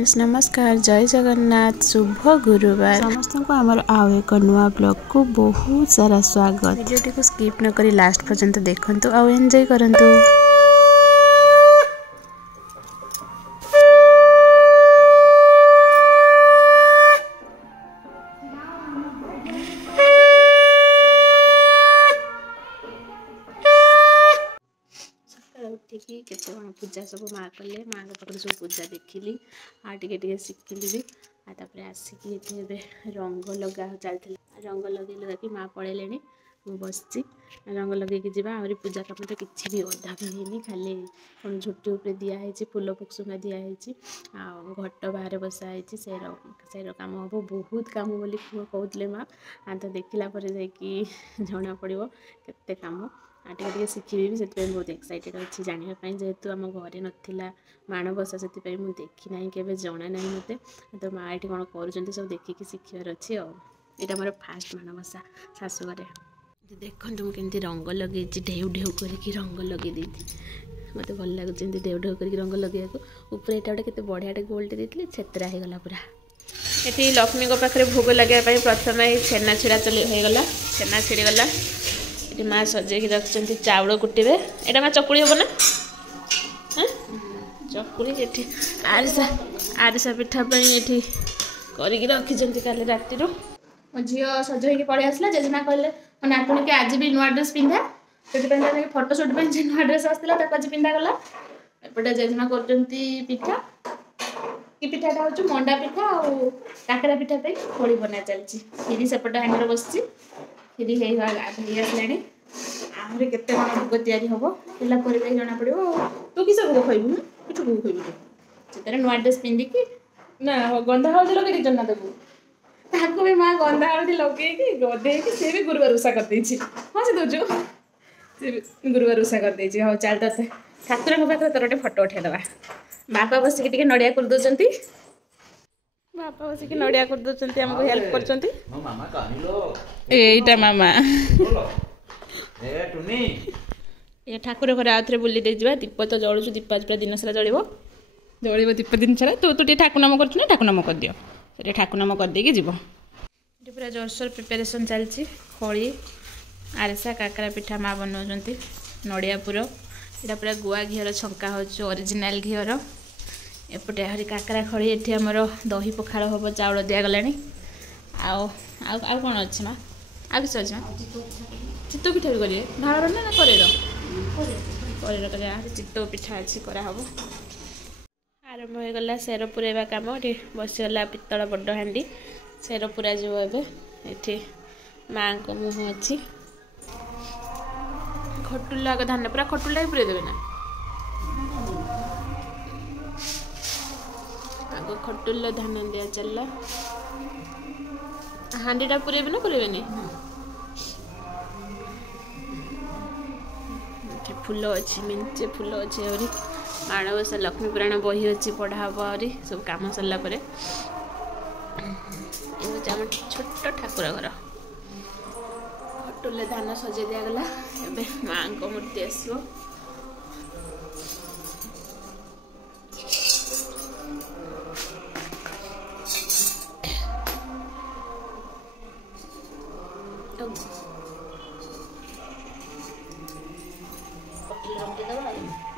Friends नमस्कार जय जगन्नाथ शुभ गुरुवार समस्त को आमर आउ एक नुआ ब्लॉग को बहुत सारा स्वागत। वीडियो को स्किप न करी लास्ट पर्यंत देखंतु आउ एंजॉय करंतु। उठिकी केते पूजा सब माँ कले माँ पाखे सब पूजा देखिली आ टे शिखिली भी आतापर आसिकी रंग लगा चलता रंग लगे लगे माँ पड़े मु बसची रंग लगे जा आहरी पूजा कम तो किसी भी अधा भी है खाली कौन झुटी उपरे दिखाई फूल पक्सुमा दिखाई घट बाहर बसाई से कम हम बहुत कम बोली कहते माँ तो देखला जना पड़ो केते कम टे शिखी भी से बहुत एक्साइटेड अच्छी जानापी जेहेतु आम घरे नाला माणबसा से मुझे देखी ना के जना ना मत तो माँ ये कौन कर सब देखिकी शिखार अच्छी यहाँ मोर फास्ट माणबसा शाशुघर देखो मुझे रंग लगे ढेउ ढेउ कर रंग लगे मत भल लगुच ढेउ ढेउ कर रंग लगे ऊपर यहाँ गोटे केते बढ़िया गोलटे देती छेतरा होगला पूरा ये लक्ष्मी पाखे भोग लगे प्रथम छेना छिड़ा होगला छेना छिड़गला ये माँ सजेक रखिंट चाउल कुटे यहाँ माँ चकुड़ी हम ना चकुड़ी ये आरिसा आरिसा पिठा ये रखी काली राति मो झी सज हो पड़े आसला जेजेमा कहले मो नातुणी के आज भी नुआ ड्रेस पिंधा से फोटो सुट नुआ ड्रेस आसला आज पिंधा गला एपटे जेजेमा कर पिठा कि पिठाटा हूँ मंडा पिठा और काकरा पिठा खोली बना चलती खीरी सेपटे हांडे बस खीरी आसला आहरी केते कौन भोग तैयारी हम है जना पड़ो तू किस भोग खाइबू किस भोग खाइबू से नुआ ड्रेस पिंधिकी ना गंधा हल्दी लगे ना तक ताको भी माँ गंधा हल्दी लगे गधे सी भी गुरुवार उषा कर हाँ से दौचु गुरुवार उषा कर हाँ चल तो ठाकुर पाखे तोर गोटे फोटो उठेदबा बापा बसिक नड़िया कर दौरान बापा बसिक नड़िया कर दौरान आमको हेल्प कर मामा ये ठाकुर घर आउ थे बुली दे जा दीप तो जलुचु दीप आज पूरा दिन सारा जल दीप दिन सारा तू ठाकुर नाम कर ठाकुर नाम कर दियो से ठाकुर नाम करदेकी जीव ये पूरा जोरसोर प्रिपेरेसन चलती खड़ी आरिसा काकरा पिठा माँ बनाऊँच नड़िया पुर यहाँ पूरा गुआ घीर छंका हो ओरिजिनाल घीर एपटे आहरी काकरा खड़ी ये आमर दही पखाड़ हम चाउल दिगला आउ कौन अच्छे माँ आ किस अच्छे माँ चित्तौ पिठा भी करेंगे भाड़ ना करेर कर चित्तौ पिठा अच्छी कराहब आरंभ हो गला सेर पुरेवा कम ये बसीगला पितल बड़ हांडी सेर पुरा जीव ये माँ को मुह अच्छी खटुल आग धान पूरा खटुला ही पुरे देवे ना आग खटुल धान दिया चलला हांडीटा पुरेबे ना पुरेबे फूल अच्छी मिंचे फूल अच्छे आहरी माणबसा लक्ष्मी पुराण बही अच्छी पढ़ा हम आहरी सब कम सरला छोट ठाकुर घर खटुले धान सजे दिगला माँ को मूर्ति आसो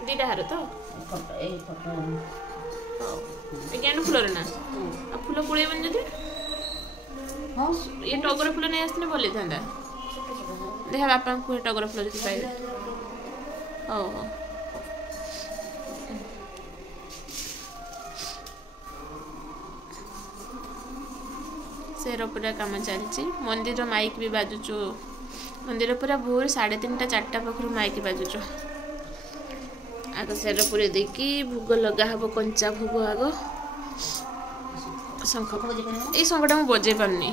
दीटा हार तो ज्ञान फूल ना फूल कुड़े जदि ये टगर फूल नहीं आसने भले था देखा बापा को टगर फूल जो पाइबे हो सेर पूरा कम चलती मंदिर माइक भी बाजुचु मंदिर पूरा भोर 3:30 4टा पाखर माइक बाजुचु आग सेर पुरे देकी भोग लगा हम कंचा भोग आग शंख ये शंखटा मुझे बजे पारनी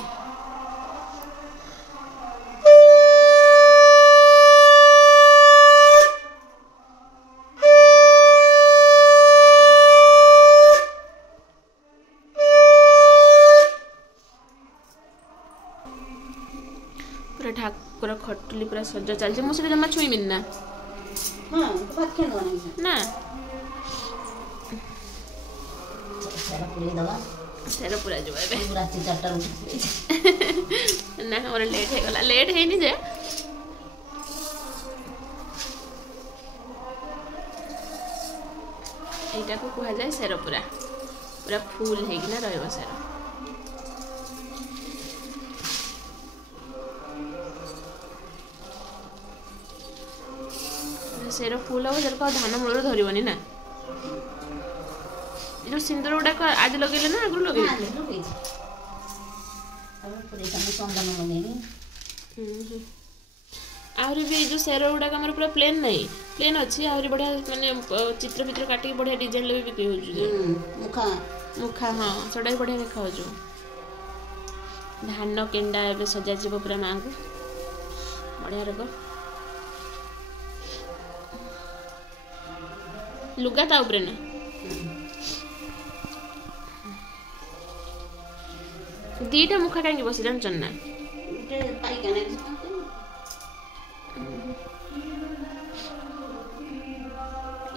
पूरा ठाकुर खटुली पूरा सज चलती मुझे जमा छुईबी ना ना सेर पूरा जो ना मोर लेट हो गला लेट है जे एटा को कहा जाए सेर पूरा पूरा फुल है कि ना रहबो सेर सेर फुल हो जर को धान मूल धरबनी ना जो सिंदूर गुड़ाक आज लगे ना आगु लगे आहरी भी जो सेर गुड़ाक आम पूरा प्लेन नहीं प्लेन अच्छी आहरी बढ़िया माने चित्र चित्र काटिक बढ़िया डिजाइन लगे बिक्री हो मुखा मुखा हाँ सेटा बढ़िया देखा हो धान केंडा ए सजा पूरा माँ को बढ़िया रख लुगा ता उपरे ना दीटा मुखा कहीं बस जानचन ना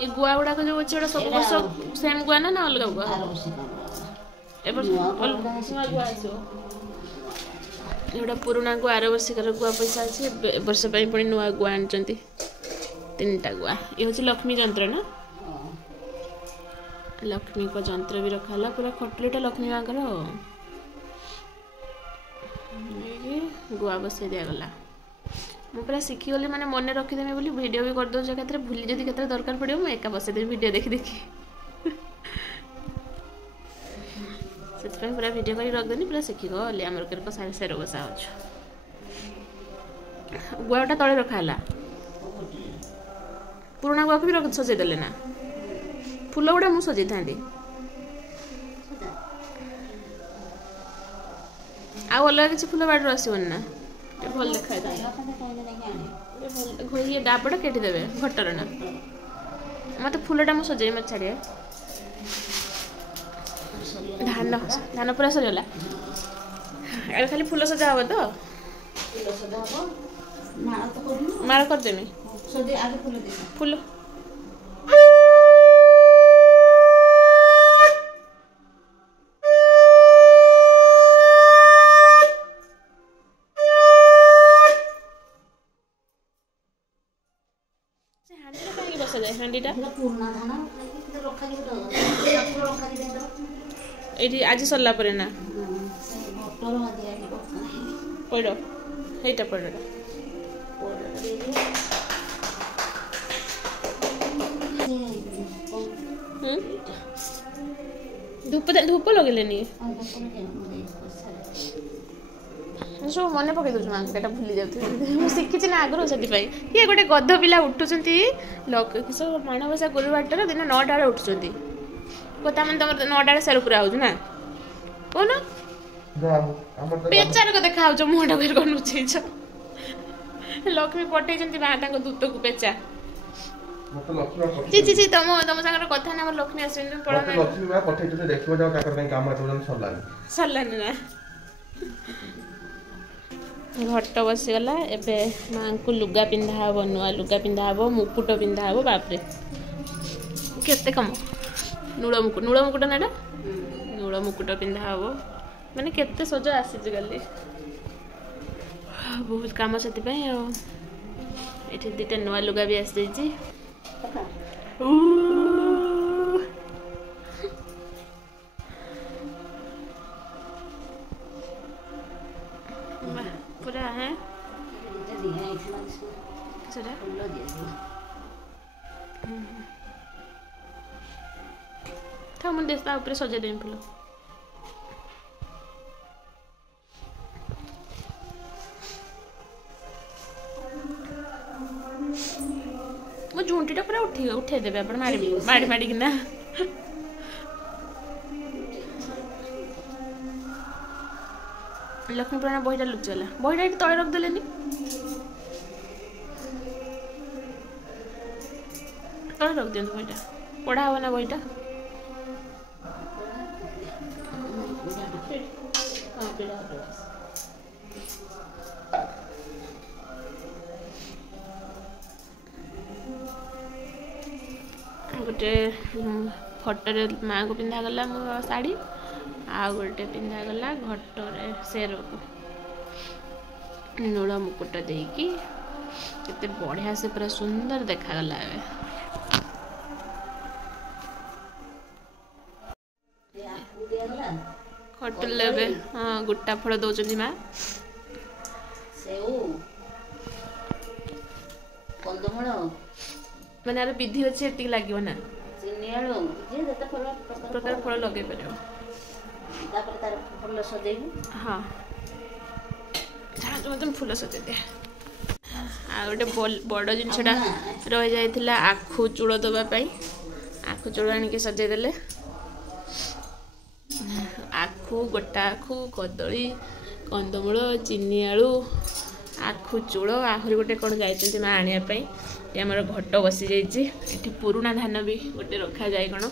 ये गुआ गुड़ा जो अच्छे सब वर्ष सेम गुआ ना ना अलग गुआ एटा पुराना गुआ 8 वर्षिकार गुआ पैसा अच्छे वर्ष पुणी नुआ गुआ आनी 3टा गुआ ये हूँ लक्ष्मी जंत्र ना लक्ष्मी को जंत्र भी रखा पूरा खटलीटा लक्ष्मी माँ को गुआ बसई दिगला मुझे पूरा शिखीगली मैंने मन रखीदेमी बोली वीडियो भी करदे एकाथरे भूली जदि केतरे दरकार पड़ो मुझे एका बसईदेवी वीडियो देखी देखी से पूरा वीडियो कर रखदेनी पूरा शिखीगली आम सारे सेर बसा हो गुआटा तले रखाला पुराना गुआ को भी सजेदेले ना फूल गुड़ा मुझे सजे था आउ अलग किसी फूल बाड़ी आसबन ना भल देखा ये डाबटा केटी देवे घटर ना मत फूलटा मुझे सजे मत छाड़े धान धान पूरा सरीगला अब खाली फूल सजा हम तो माला करदेमी फूल आज सरला ना पड़ यहीटा पड़ धूप धूप लगे सब मन पकई दूसरी माँ को भूली जाऊँ शिखी ना आगुरी से ये गोटे गध पिला उठुंट माणबसा गुरुवार दिन 9टा उठुंट कथा मैंने तुम 9टा सेर पूरा हो ना कौन पेचार को देखा मुहटा कर लुचेच लक्ष्मी पठे माँ दूत को पेचा जी जी जी तुम तुम सागर कथा ना लक्ष्मी आसनी लक्ष्मी मां पठे तो देखबो जाओ ताकर कहीं काम आतो सरलानी ना घट बसीगला एबे माँ को लुगा पिंधा हम नुआ लुगा पिंधा हम मुकुट पिंधा हम बापरे केते कम नूल मुकुट ना नूल मुकुट पिंधा हम माने केते सज आसी गली बहुत कम से ये 2टा नुआ लुगा भी आसी जाइए पूरा है था मुझे देखता ऊपर सजा देमी फूल मो झुंटीटा पूरा उठे देवे आप माड़ी माड़ी कि ना लक्ष्मी पुराण बहीटा लुचिगला बहीटा ये तले रखदेले तले रख दिखाँ बहीटा पढ़ा हम ना बहीटा गोटे फटोरे माँ को पिंधा गला मो शाढ़ी आ गोटे पिंधा गला घटरे शेर को नूड़ मुकुट देकी केते बढ़िया से पूरा सुंदर देखागला खटुले हाँ गुट्टा फल दौरान माँ मैंने यार विधि अच्छे ये लगे ना प्रकार फल लगे पार हाँ तुम फुल सजे दे आ गोटे बड़ जिनसा रही जाइला आखु चूड़ दवापाई आखु चूड़ आणिक सजेदेले आखु गोटा आखु कदली कंदमूल चीनी आलू आखु चूड़ आहरी गोटे कौन जाइए माँ आने आमर घट बसी जाइए पुराणा धान भी गोटे रखा जाए कौन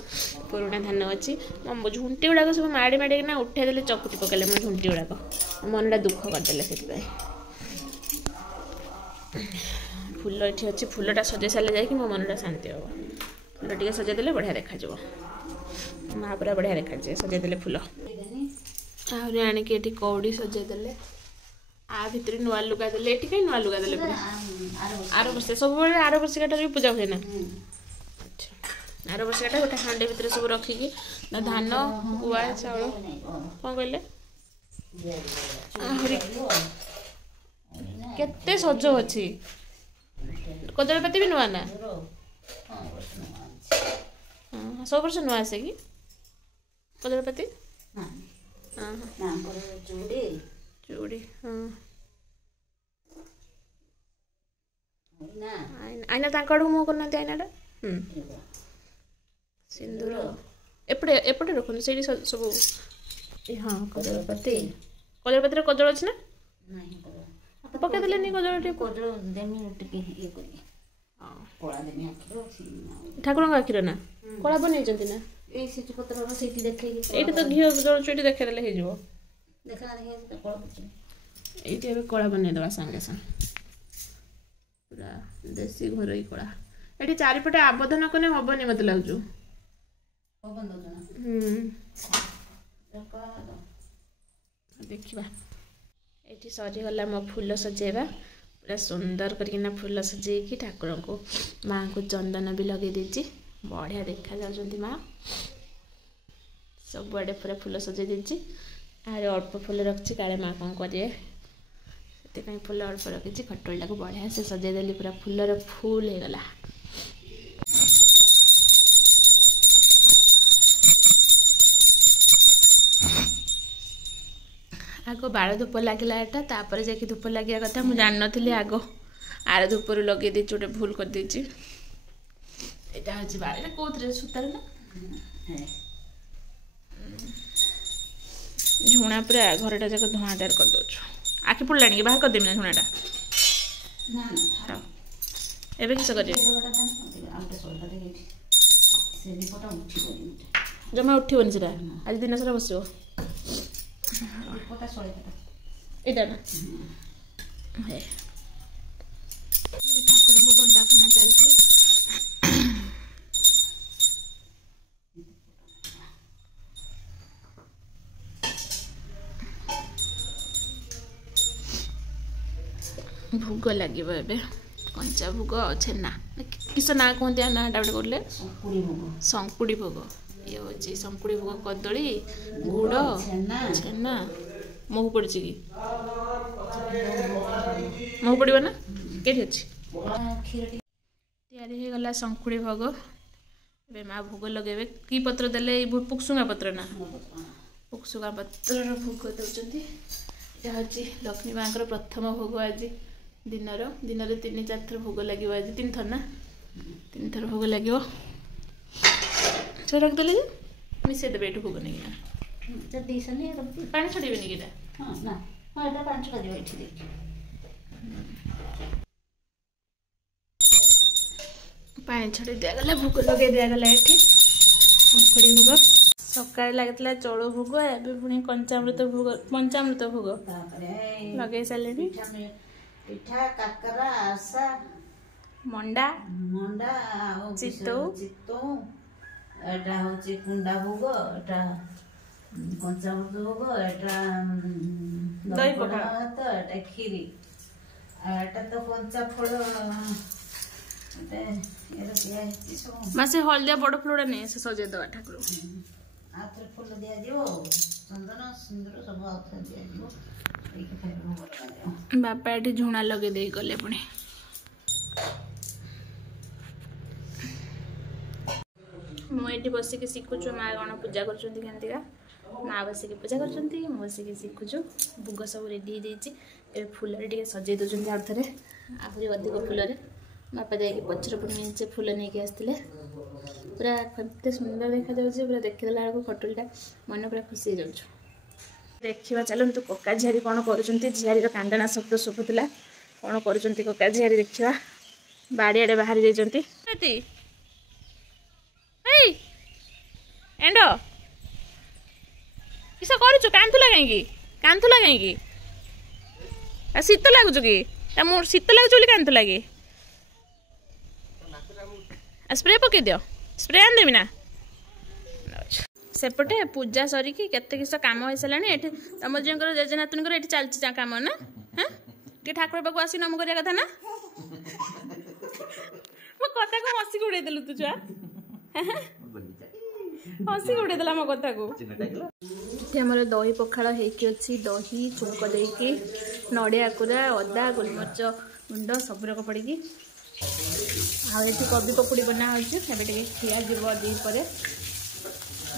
पुराणा धान अच्छी मो झुंटी गुड़ाक सब माड़ी माड़ी ना उठेदेले चकुटी पकड़े मो झुंटी गुड़ाक मनटा दुख करदे से फुल ये अच्छी फुलटा सजे सारे जाकि मो मनटा शांति हम फुल टे सजेदेले बढ़िया देखा माँ पूरा बढ़िया देखा सजेदेले फुल आहरी आणिक ये कौड़ी सजेदेले आ भितर नुआ लुगा देले ये कहीं नुआ लुगा देले आर वर्ष सब आर वर्षिकाटा भी पूजा हुए ना अच्छा आर वर्षिकाटा गोटे हांडे भितर सब रखिकी ना धान गुआ चाउल कौन कहले आहरी केते सज अच्छी कदलीपाती भी नुआ ना सब वर्ष नुआ आसे कि कदलीपाती चूड़ी हाँ आईना ताकड़ मुँह करना आईनाटा सिंदूर एपटे एपटे रखुन से सब हाँ कदलीपाती कदलीपाती कजल अच्छी ना पकईदेनि कजल ठाकुर आखिर ना कला बन ना ये तो घी जल चुटी देखेदेले हो ये कला बनईदे सागे सागे पूरा देसी घर कला ये चारिपटे आबद्ध न कने हेनी मत लगुच देखा ये सरीगला मो फूल सजेवा पूरा सुंदर करना फूल सजेकी ठाकुर को माँ को चंदन भी लगे देती बढ़िया देखा जाउछंती माँ सब आड़े पूरा फूल सजे देती आरे अल्प फूल रखी काले माँ कौन करे से फूल अल्प रखी खटोलटा को बढ़िया से सजेदेली पूरा फूलर फूल हो गला आग बाड़ धूप लगे यहाँ तापर जाकि धूप लगे कथा मुझे जान नी आग आर धूप लगे दी गोटे भूल कर देची यहाँ हूँ बाड़ा कौन सूतार ना झुणा पूरा घरटा जाक धुआंधार कर दौ आखि पड़ा कि बाहर करदेवी ना झुणाटा एवं किस कर जमा उठन से आज दिन सारा बस यहाँ ना ठाकुर को बंदा फना चलती भोग लगे कंचा भोग छेना किस ना कहते ना गोटे कहले संकुड़ी भोग ये हूँ संकुड़ी भोग कदली गुड़ छेना महू पड़ी कि महू पड़ ना कहीं अच्छी या गला संकुड़ी भोग ए माँ भोग लगे कि पत्र देले पुकसुंगा पत्र ना पुकसुंगा पत्र भोग दौरान यहाँ हूँ लक्ष्मी माँ प्रथम भोग आज दिनर 3-4 थर भोग लगे आज 3 थर ना 3 थर भोग लगे रखदेले मिसेदेवे ये भोग नहीं पानी छड़े कि पानी छड़ी दिगला भोग लगे दिगला ये अंकुड़ी भोग सकाଳେ ଲାଗିଥିଲା ଚଉଳ ଭୋଗ ଏବେ ପୁଣି ପଞ୍ଚାମୃତ ଭୋଗ ଲଗେଇ ସାରିଲେଣି ପିଠା କାକରା ଆସା ମଣ୍ଡା ମଣ୍ଡା ଚିତଉ एटा होची कुंडा भोग एटा पंचामृत भोग एटा दही पखाଳ भात एटा खीरी एटा तो पंचा फल एटा एरा दिया हेची सब मासे हल्दिया बड़ फुलड़ा नहीं से सजे दवा ठाकुर आत्र फूल दिया जीवो चंदन सिंदूर सब आत्र दिया जीवो एक खाइबो बापा एठी झुणा लगे दे गले पुणी मुझे बसिक शिखुचु माँ कौन पूजा कर माँ बसिक पूजा कर बसिक शिखुचु भोग सब रेडी हो फूल टे सजे दौरान आउ थे आहरी अधिक फूल बापा जाकि पचर पुणी फूल नहीं आसते पूरा एत सुंदर देखा जाऊँगी पूरा देखीदेला बेलू फटोलटा मन पूरा खुशी हो जाऊँ देखा चलतु कका झियारी कौन कर झियारी कांदना शब्द शुभुला कौन कर कका झियारी देखा बाड़ियाड़े बाहरी जाती एंड किस कर कांथुला कहीं शीत लगुच कि शीत लगुच बोली कांथुला कि स्प्रे पकई दियो स्प्रे आन देवी ना सेपटे पूजा सरिकी केते किस काम हो सारा ये तुम झील जेजेनातुन ये चलती कम ना हाँ टे ठाकुर पाक आसी नम करिया कथा ना मो कथा को हसी उड़े देलु तू छुआ हसी उड़े देला मो कथा को हमर दही पखाळ हेकी अछि दही चुंक देकी नड़िया कुरा अदा गोलमरिच गुंड सब रक पड़की आउ कबी पकुड़ी बना होटे खिया जीव दी पर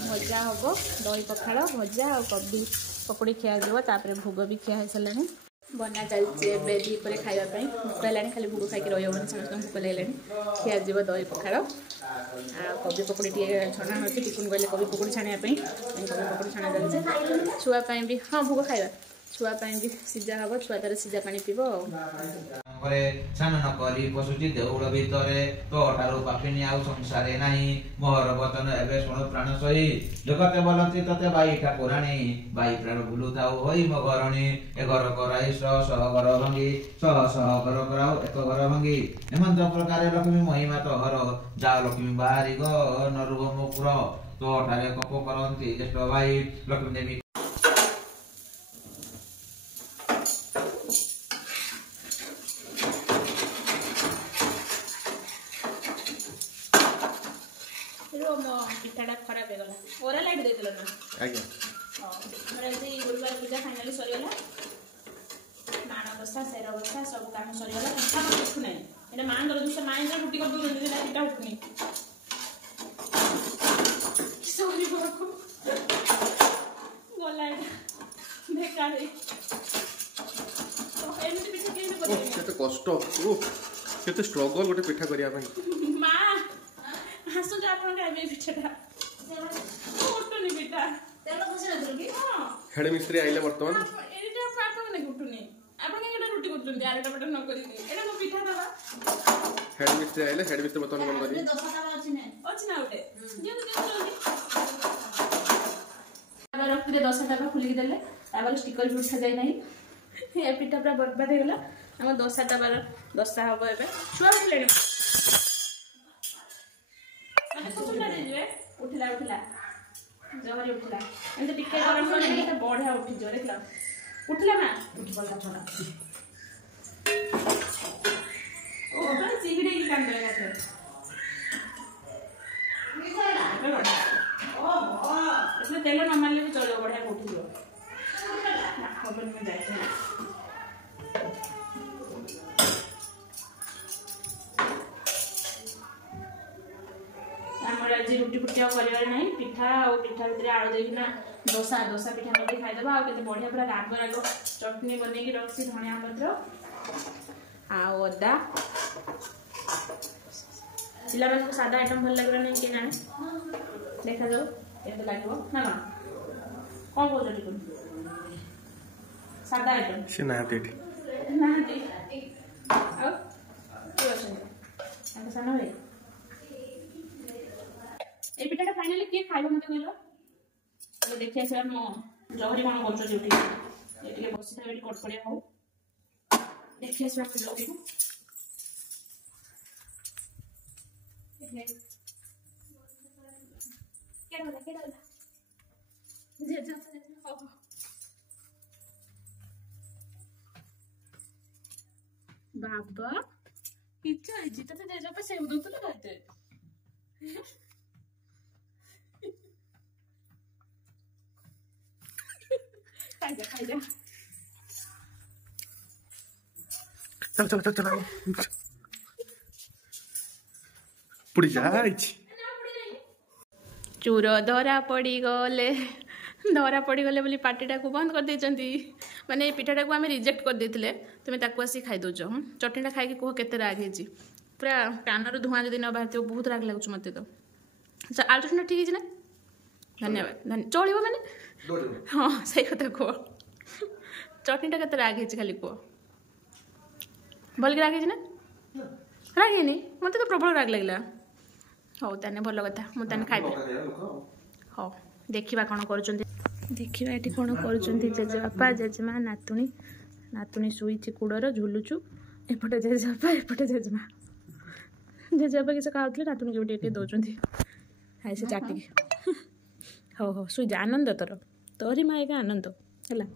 भजा हम दही पखाळ भजा और कबी पकुड़ी खिया जीव भोग भी खिया हो सारे बना चलती दी पर खावाई भोक है खाली भोग खाई रही समस्त भोक लगे खिया जीव दही पखाळ कबी पकुड़ी टे छणा हो टिकुन गले कबी पकुड़ी छाणिया कबी पकुड़ी छणा जाए छुआपाई भी हाँ भोग खाଇବା छुआपाई भी सीजा हम छुआ तार सीजा पानी पीब स्नान न करी पशुटी देउल भितरे तो ठारू पापिनी आउ संसारे नाही मोहर वचन एबे शुण प्राण सही जगते बलती तते बाई ठाकुराणी बाई प्राण बुलु थाउ होई मो घरणी ए घर कराई सह घर भंगी सह घर कराउ एक घर भंगी हेमंत प्रकार लक्ष्मी महिमा तो हर जा लक्ष्मी बाहरी ग नरुव मुपुर तो ठारे कप करंती ज्येष्ठ भाई लक्ष्मी देवी पिठाटा खराब हो गला ओरा लाइट देथिल ना आज्ञा हमरा जे गुरुवार पूजा फाइनली सरीगला माण बसा सेर बसा सब काम सरीगला पिठा तो उठु नै एने मां कर दुसे मां जे रुटी कर दु जे पिठा उठुनी सॉरी बाबू बोला बेकार तो एमती पिठा केने कर केते कष्ट केते स्ट्रगल गोटे पिठा करिया भाई मां हसो जो आपन खाइबे पिठाटा उठुनी पिठा तेल बसे नथुर की हां हेड मिस्त्री आइले वर्तमान एटा पाटो ने उठुनी आपन के रुटी करछन आरेटा पटा न करी एटा मो पिठा दबा हेड मिस्त्री आइले हेड मिस्त्री वर्तमान कोन करी दसटा अछि ना उठे जे जल्दी अब रखते 10टा का खुली देले तापर स्टिकर भी उठा जाय नाही ए पिठा पूरा बर्बाद हो गला हम 10टा बार 10टा हबो एबे छुआ उठलेनी उठला उठला जबरी उठला एंते टिके गरम कर नहीं तो बढ़िया उठी जो देखला उठला ना उठ पड़ता थोड़ा ओ बड़ा सिगड़े की काम करेगा फिर इसमें तेल न मारले भी चलो बढ़िया उठी जो ओपन में जाए आज रुटी फुटी कर पिठा और पिठा भितर आलू देना दोसा दोसा पिठा कर खाईदे आते बढ़िया पूरा राग राग चटनी बनई रखी धनिया पत्र आदा पिला सादा आइटम भल लगे नहीं कि ना देखा जाऊ ये लगे ना कौन कौन कौन सादा आइटम से ना साना भाई ए पिठाटा फाइनली के खाइबो मते कहलो तो देखिया से हम जहरी कोन करछो जोटी ए टिके बसी था बेटी कटकड़िया हो देखिया से आप लोग को ବାବା ଇଚ୍ଛା ହେଇଛି ତତେ ଜେଜେବାପା ସେଉ ଦଉଥିଲେ ଖାଇତେ। ଖାଇଯା ଖାଇଯା। चल चल चल चल पुड़ी जाइछि चूर धरा पड़गले बोली पार्टीटा को बंद कर देइचंती माने पिठाटा को आम रिजेक्ट कर देथिले तुम ताकू आसी खाई दौच चटनीटा खाई कह केते राग ହେଇଛି पूरा कानर धुआं जदि न बाहर बहुत राग लागुच मत तो आलू चटनी ठीक है ना धन्यवाद चलो मैंने हाँ सही कथा कह चटनीटा केते राग ହେଇଛି खाली कह भल राग है ना राग है मत तो प्रबल राग लगे हौ ताने भल कथा मुझे खाइबे हाँ देखा कौन कर देखा ये कौन कर जेजेबापा जेजेमा नातुणी नातुणी शुई कूड़र झुलुचु एपटे जेजेबापा एपटे जेजेमा जेजेबापा किसी खाते नातुणी के दौरान हाय से चाटिकी हौ हौ शुई जा आनंद तोर तोरी माँ एक आनंद है।